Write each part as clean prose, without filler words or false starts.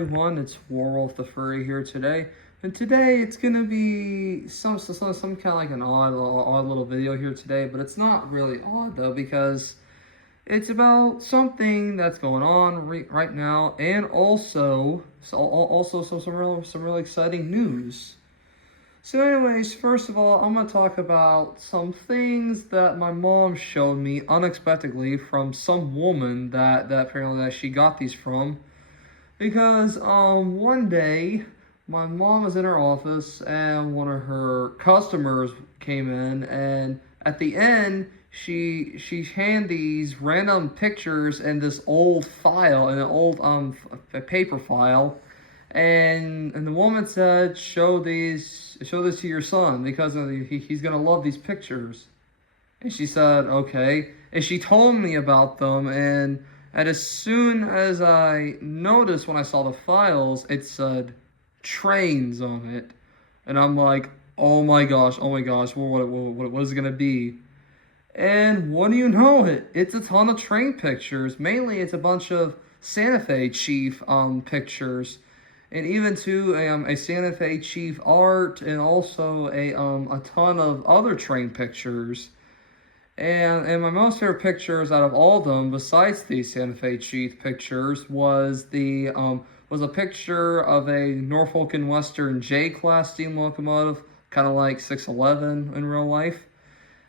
everyone, it's Warwolf the Furry here today, and today it's gonna be some kind of like an odd little video here today, but it's not really odd though because it's about something that's going on right now, and also some really exciting news. So anyways, first of all, I'm going to talk about some things that my mom showed me unexpectedly from some woman that apparently that she got these from. Because one day my mom was in her office and one of her customers came in, and at the end she handed these random pictures in this old file, in an old paper file. And the woman said, show this to your son because he's gonna love these pictures. And she said, okay. And she told me about them, and as soon as I noticed when I saw the files, it said trains on it. And I'm like, oh my gosh, what is it gonna be? And what do you know it? It's a ton of train pictures. Mainly it's a bunch of Santa Fe Chief pictures. And even to a Santa Fe Chief art, and also a ton of other train pictures. And my most favorite pictures out of all of them, besides the Santa Fe Chief pictures, was a picture of a Norfolk and Western J-class steam locomotive, kind of like 611 in real life.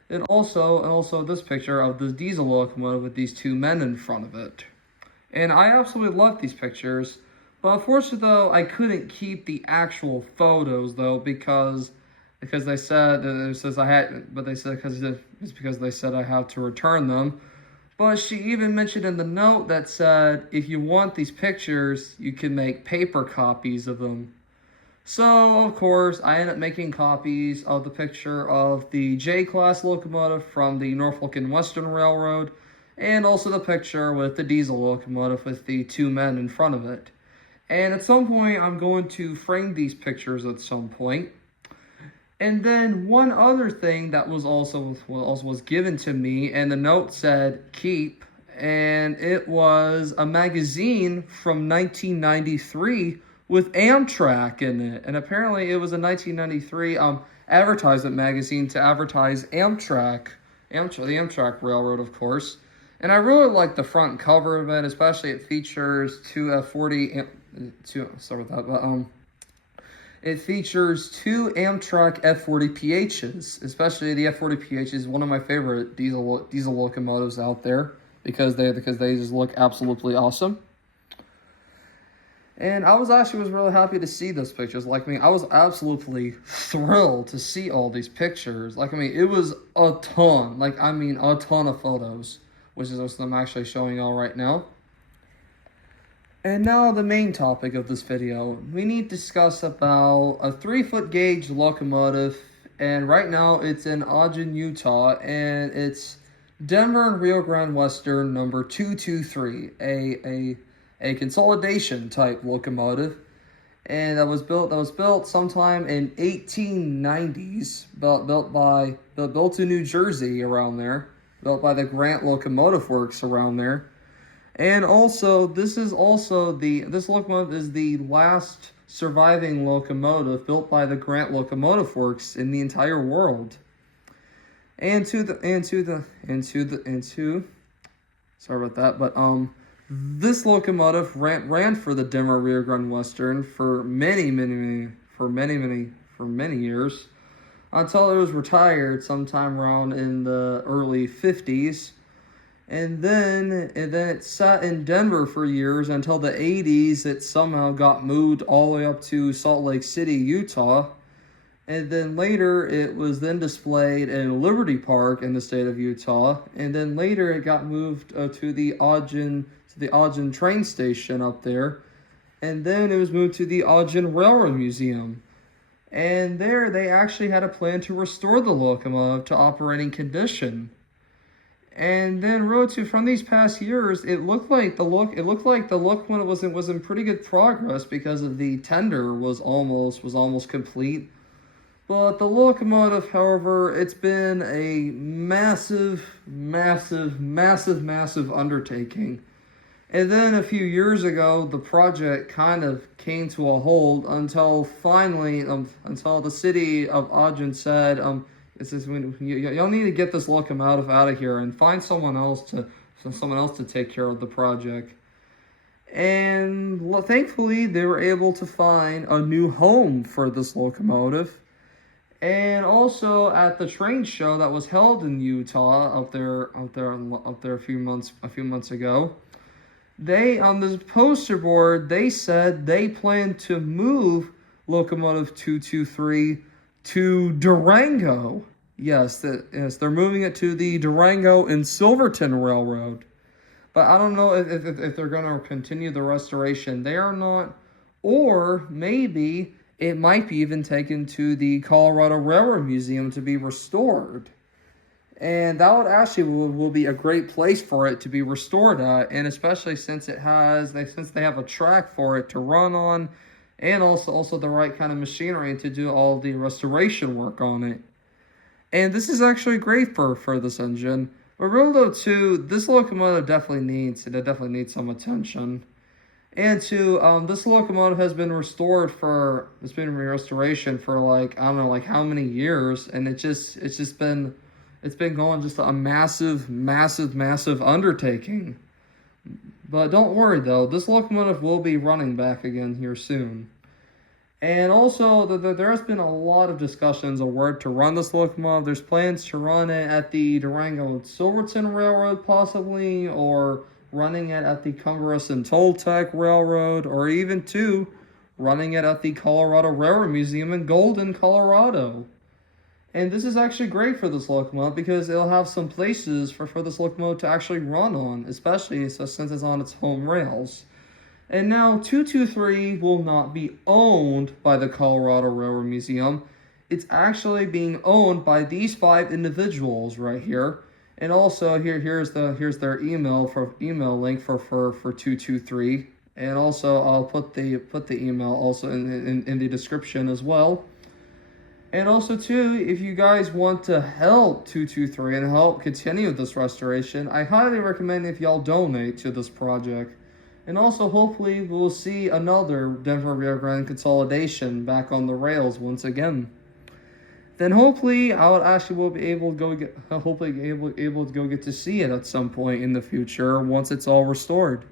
And also this picture of the diesel locomotive with these two men in front of it. And I absolutely love these pictures. But unfortunately, though, I couldn't keep the actual photos though because they said because they said I had to return them. But she even mentioned in the note that said if you want these pictures, you can make paper copies of them. So of course, I ended up making copies of the picture of the J-class locomotive from the Norfolk and Western Railroad, and also the picture with the diesel locomotive with the two men in front of it. And at some point, I'm going to frame these pictures at some point. And then one other thing that was also given to me, and the note said keep, and it was a magazine from 1993 with Amtrak in it. And apparently it was a 1993 advertisement magazine to advertise Amtrak, the Amtrak Railroad, of course. And I really like the front cover of it, especially it features it features two Amtrak F40 PHs, especially the F40 PH is one of my favorite diesel locomotives out there because they just look absolutely awesome. And I was really happy to see those pictures. I was absolutely thrilled to see all these pictures. It was a ton, a ton of photos, which is what I'm actually showing y'all right now. And now the main topic of this video. We need to discuss about a 3-foot gauge locomotive, and right now it's in Ogden, Utah, and it's Denver and Rio Grande Western number 223, a consolidation type locomotive, and that was built sometime in 1890s, built in New Jersey around there, built by the Grant Locomotive Works around there. And also, this locomotive is the last surviving locomotive built by the Grant Locomotive Works in the entire world. Sorry about that, but this locomotive ran for the Denver Rio Grande Western for many years until it was retired sometime around in the early 50s. And then it sat in Denver for years until the 80s. It somehow got moved all the way up to Salt Lake City, Utah. And then later it was then displayed in Liberty Park in the state of Utah. And then later it got moved to the Ogden train station up there. And then it was moved to the Ogden Railroad Museum. And there they actually had a plan to restore the locomotive to operating condition. And then from these past years, it looked like the locomotive was in pretty good progress because of the tender was almost complete. But the locomotive, however, it's been a massive undertaking. And then a few years ago, the project kind of came to a halt until finally, until the city of Ogden said, it says, y'all need to get this locomotive out of here and find someone else to take care of the project. And thankfully, they were able to find a new home for this locomotive. And also at the train show that was held in Utah up there a few months ago, they, on this poster board, they said they plan to move locomotive 223 to Durango. Yes, they're moving it to the Durango and Silverton Railroad. But I don't know if they're going to continue the restoration there or not. Or maybe it might be even taken to the Colorado Railroad Museum to be restored. And that would actually will be a great place for it to be restored at, and especially since they have a track for it to run on, and also the right kind of machinery to do all the restoration work on it. And this is actually great for this engine. But really though too, this locomotive definitely needs some attention. And too, this locomotive has been restoration for like, I don't know, like how many years, and it's been going just a massive undertaking. But don't worry though, this locomotive will be running back again here soon. And also, there has been a lot of discussions of where to run this locomotive. There's plans to run it at the Durango and Silverton Railroad possibly, or running it at the Congress and Toltec Railroad, or even running it at the Colorado Railroad Museum in Golden, Colorado. And this is actually great for this locomotive because it'll have some places for this locomotive to actually run on, especially since it's on its home rails. And now 223 will not be owned by the Colorado Railroad Museum. It's actually being owned by these 5 individuals right here. And also here's their email link for 223. And also I'll put the email also in the description as well. And also, too, if you guys want to help 223 and help continue this restoration, I highly recommend if y'all donate to this project. And also, hopefully, we'll see another Denver-Rio Grande consolidation back on the rails once again. Then hopefully, will be able to go get to see it at some point in the future once it's all restored.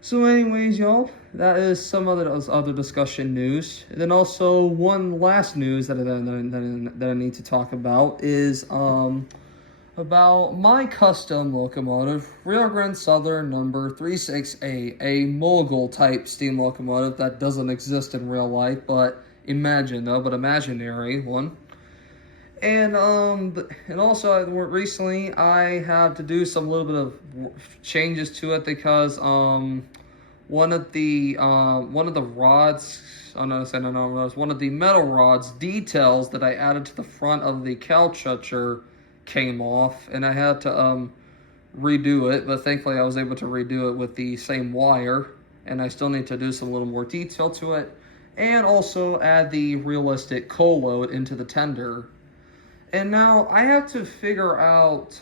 So anyways, y'all, that is some other discussion news. And then also one last news that I need to talk about is about my custom locomotive, Rio Grande Southern number 36A, a mogul type steam locomotive that doesn't exist in real life, but imaginary one. And also recently I had to do some little bit of changes to it because one of the metal rods details that I added to the front of the cow chucher came off, and I had to redo it, but thankfully I was able to redo it with the same wire, and I still need to do some little more detail to it, and also add the realistic coal load into the tender. And now I have to figure out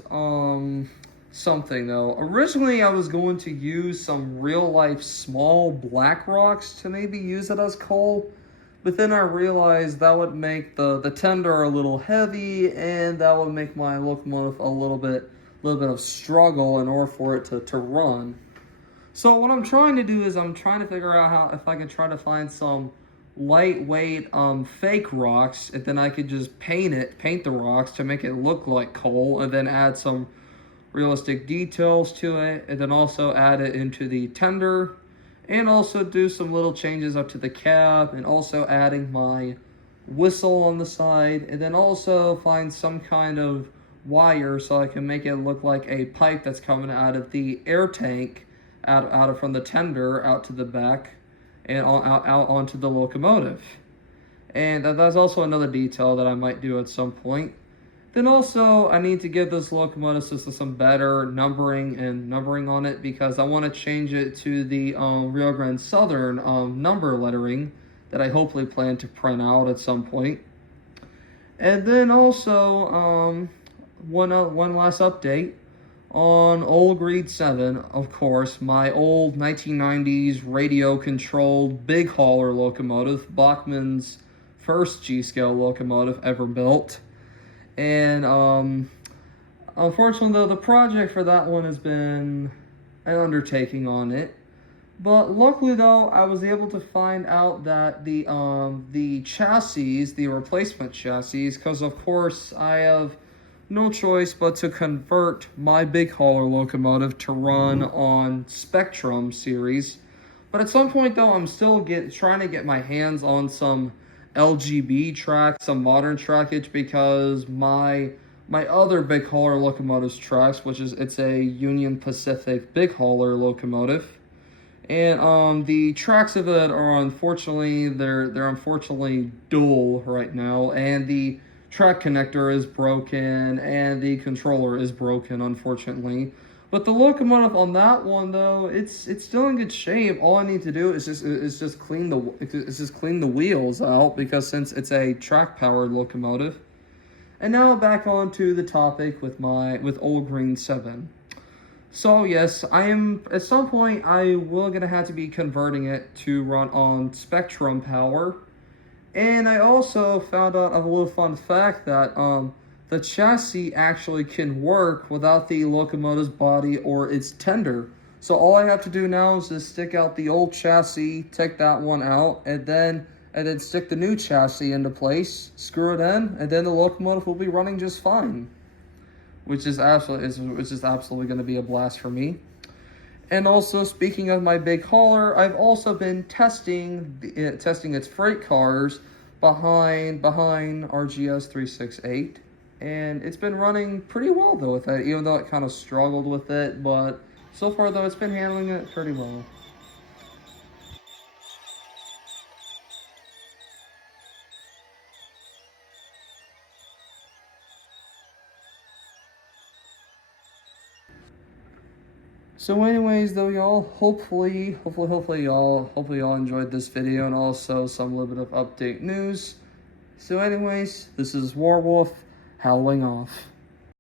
something though. Originally I was going to use some real life small black rocks to maybe use it as coal, but then I realized that would make the tender a little heavy, and that would make my locomotive a little bit of struggle in order for it to run. So what I'm trying to do is I'm trying to figure out if I can try to find some lightweight fake rocks, and then I could just paint the rocks to make it look like coal, and then add some realistic details to it, and then also add it into the tender, and also do some little changes up to the cab, and also adding my whistle on the side, and then also find some kind of wire so I can make it look like a pipe that's coming out of the air tank out from the tender out to the back and out onto the locomotive. And that's also another detail that I might do at some point. Then also, I need to give this locomotive system some better numbering on it, because I want to change it to the Rio Grande Southern number lettering that I hopefully plan to print out at some point. And then also, one last update on old Grade 7, of course, my old 1990s radio-controlled big hauler locomotive, Bachmann's first G-scale locomotive ever built. And unfortunately, though, the project for that one has been an undertaking on it. But luckily, though, I was able to find out that the chassis, the replacement chassis, because of course I have no choice but to convert my big hauler locomotive to run on Spectrum series. But at some point, though, I'm still trying to get my hands on some LGB tracks, some modern trackage, because my other big hauler locomotive's tracks, it's a Union Pacific big hauler locomotive. And the tracks of it are unfortunately they're unfortunately dual right now, and the track connector is broken and the controller is broken, unfortunately. But the locomotive on that one, though, it's still in good shape. All I need to do is just clean the wheels out, because since it's a track powered locomotive. And now back on to the topic with Old Green 7. So yes, at some point I will gonna have to be converting it to run on Spectrum power. And I also found out a little fun fact that the chassis actually can work without the locomotive's body or its tender. So all I have to do now is just stick out the old chassis, take that one out, and then stick the new chassis into place, screw it in, and then the locomotive will be running just fine. Which is absolutely going to be a blast for me. And also, speaking of my big hauler, I've also been testing its freight cars behind RGS 368, and it's been running pretty well though with that, even though it kind of struggled with it. But so far though, it's been handling it pretty well. So anyways, though, y'all, hopefully y'all enjoyed this video, and also some little bit of update news. So anyways, this is Warwolf howling off.